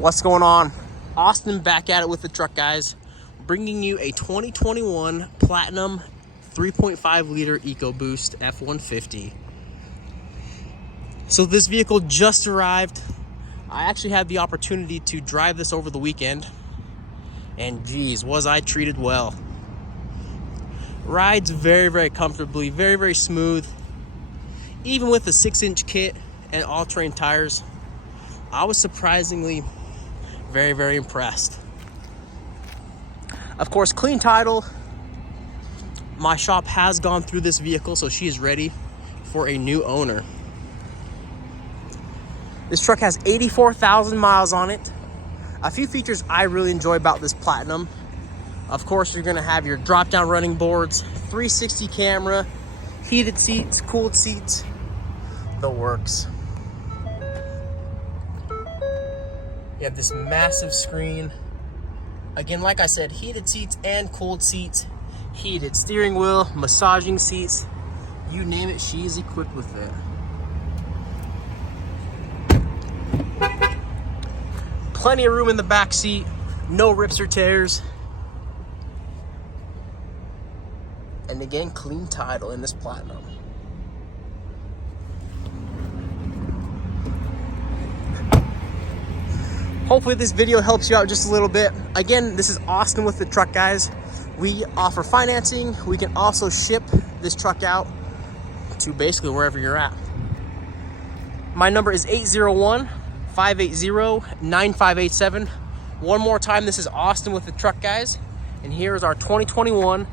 What's going on? Austin back at it with the truck, guys. Bringing you a 2021 Platinum 3.5 liter EcoBoost F-150. So this vehicle just arrived. I actually had the opportunity to drive this over the weekend, and geez, was I treated well. Rides very comfortably, very smooth. Even with the 6-inch kit and all-terrain tires, I was surprisingly very impressed. Of course, clean title. My shop has gone through this vehicle, so she is ready for a new owner. This truck has 84,000 miles on it. A few features I really enjoy about this Platinum. Of course, you're gonna have your drop-down running boards, 360 camera, heated seats, cooled seats, the works. You have this massive screen. Again, like I said, heated seats and cooled seats, heated steering wheel, massaging seats, you name it, she's equipped with it. Plenty of room in the back seat, no rips or tears. And again, clean title in this Platinum. Hopefully this video helps you out just a little bit. Again, this is Austin with the truck, guys. We offer financing. We can also ship this truck out to basically wherever you're at. My number is 801-580-9587. One more time, this is Austin with the truck, guys. And here is our 2021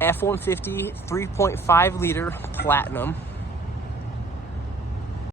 F-150 3.5 liter Platinum.